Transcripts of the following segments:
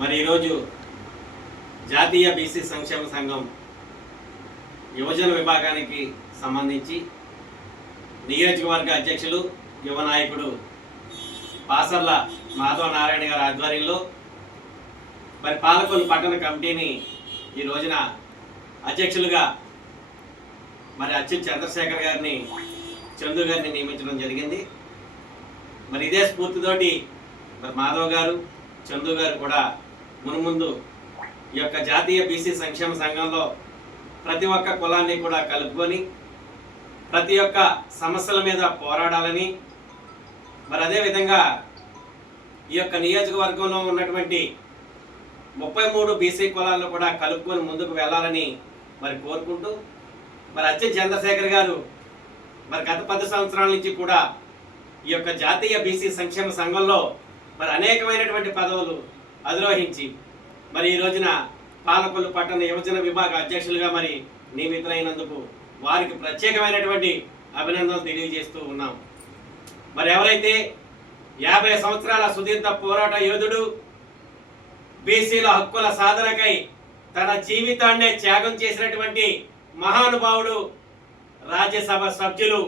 మరి ఈరోజు జాతీయ బీసీ సంక్షేమ సంఘం యువజన విభాగానికి సంబంధించి నియోజకవర్గ అధ్యక్షులు యువ నాయకుడు పాసర్ల మాధవ నారాయణ గారి ఆధ్వర్యంలో మరి పాలకొల్లు పట్టణ కమిటీని ఈ రోజున అధ్యక్షులుగా మరి అచ్యుత్ చంద్రశేఖర్ గారిని చందు గారిని నియమించడం జరిగింది. మరి ఇదే స్ఫూర్తితోటి మరి మాధవ్ గారు చందు గారు కూడా మున్ముందు ఈ యొక్క జాతీయ బీసీ సంక్షేమ సంఘంలో ప్రతి ఒక్క కులాన్ని కూడా కలుపుకొని ప్రతి ఒక్క సమస్యల మీద పోరాడాలని, మరి అదేవిధంగా ఈ యొక్క నియోజకవర్గంలో ఉన్నటువంటి 33 బీసీ కులాలను కూడా కలుపుకొని ముందుకు వెళ్ళాలని మరి కోరుకుంటూ, మరి అచ్యుత్ చంద్రశేఖర్ గారు మరి గత 10 సంవత్సరాల నుంచి కూడా ఈ యొక్క జాతీయ బీసీ సంక్షేమ సంఘంలో మరి అనేకమైనటువంటి పదవులు అధిరోహించి మరి ఈ రోజున పాలకొల్లు పట్టణ యువజన విభాగ అధ్యక్షులుగా మరి నియమితులైనందుకు వారికి ప్రత్యేకమైనటువంటి అభినందనలు తెలియజేస్తూ ఉన్నాం. మరి ఎవరైతే 50 సంవత్సరాల సుదీర్ఘ పోరాట యోధుడు, బీసీల హక్కుల సాధనకై తన జీవితాన్నే త్యాగం చేసినటువంటి మహానుభావుడు, రాజ్యసభ సభ్యులు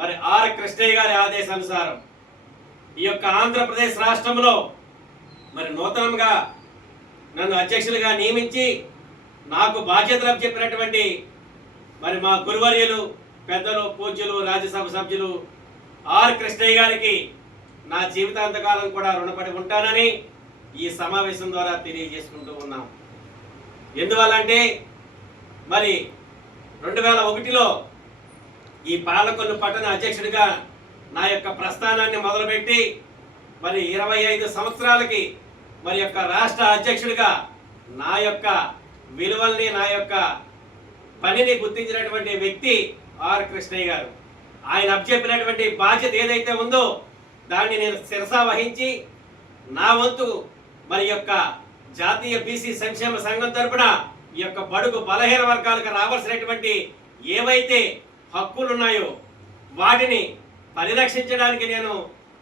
మరి ఆర్ కృష్ణయ్య గారి ఆదేశానుసారం ఈ యొక్క ఆంధ్రప్రదేశ్ రాష్ట్రంలో మరి నూతనంగా నన్ను అధ్యక్షులుగా నియమించి నాకు బాధ్యతలు చెప్పినటువంటి మరి మా గురువర్యులు, పెద్దలు, పూజ్యులు, రాజ్యసభ సభ్యులు ఆర్ కృష్ణయ్య గారికి నా జీవితాంతకాలం కూడా రుణపడి ఉంటానని ఈ సమావేశం ద్వారా తెలియజేసుకుంటూ ఉన్నాం. ఎందువల్లంటే మరి 2001లో ఈ పాలకొల్లు పట్టణ అధ్యక్షుడిగా నా యొక్క ప్రస్థానాన్ని మొదలుపెట్టి మరి 25 సంవత్సరాలకి మరి యొక్క రాష్ట్ర అధ్యక్షుడిగా నా యొక్క విలువల్ని, నా యొక్క పనిని గుర్తించినటువంటి వ్యక్తి ఆర్ కృష్ణయ్య గారు. ఆయన అప్పచెప్పినటువంటి బాధ్యత ఏదైతే ఉందో దాన్ని నేను శిరసా వహించి నా వంతు మరి యొక్క జాతీయ బీసీ సంక్షేమ సంఘం తరపున ఈ యొక్క బడుగు బలహీన వర్గాలకు రావాల్సినటువంటి ఏవైతే హక్కులు ఉన్నాయో వాటిని పరిరక్షించడానికి నేను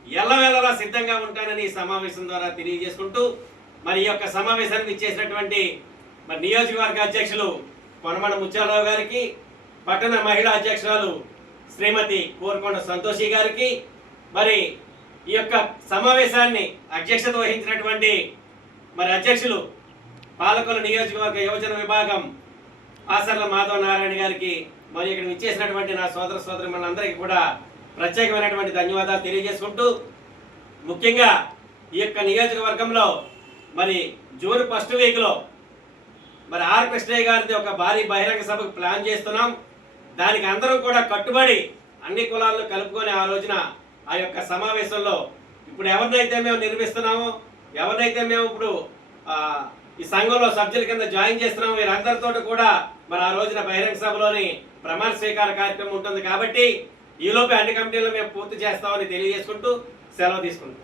ఎల్లవేళలా సిద్ధంగా ఉంటానని ఈ సమావేశం ద్వారా తెలియజేసుకుంటూ, మరి ఈ యొక్క సమావేశానికి ఇచ్చేసినటువంటి మరి నియోజకవర్గ అధ్యక్షులు కొనమడ ముత్యాలరావు గారికి, పట్టణ మహిళా అధ్యక్షురాలు శ్రీమతి కోరుకొండ సంతోషి గారికి, మరి ఈ యొక్క సమావేశాన్ని అధ్యక్షత వహించినటువంటి మరి అధ్యక్షులు పాలకొల్లు నియోజకవర్గ యువజన విభాగం పాసర్ల మాధవ నారాయణ గారికి, మరి ఇక్కడ ఇచ్చేసినటువంటి నా సోదర సోదరిమణులందరికీ కూడా ప్రత్యేకమైనటువంటి ధన్యవాదాలు తెలియజేసుకుంటూ, ముఖ్యంగా ఈ యొక్క నియోజకవర్గంలో మరి జూన్ 1st వీక్లో మరి ఆర్ కృష్ణయ్య గారిది ఒక భారీ బహిరంగ సభకు ప్లాన్ చేస్తున్నాం. దానికి అందరం కూడా కట్టుబడి అన్ని కులాలను కలుపుకొని ఆ రోజున ఆ యొక్క సమావేశంలో ఇప్పుడు ఎవరినైతే మేము నిర్మిస్తున్నామో, ఎవరినైతే మేము ఇప్పుడు ఈ సంఘంలో సభ్యుల కింద జాయిన్ చేస్తున్నామో వీరందరితో కూడా మరి ఆ రోజున బహిరంగ సభలోని ప్రమాణ స్వీకార కార్యక్రమం ఉంటుంది. కాబట్టి ఈలోపే అన్ని కమిటీలు మేము పూర్తి చేస్తామని తెలియజేసుకుంటూ సెలవు తీసుకుంటాం.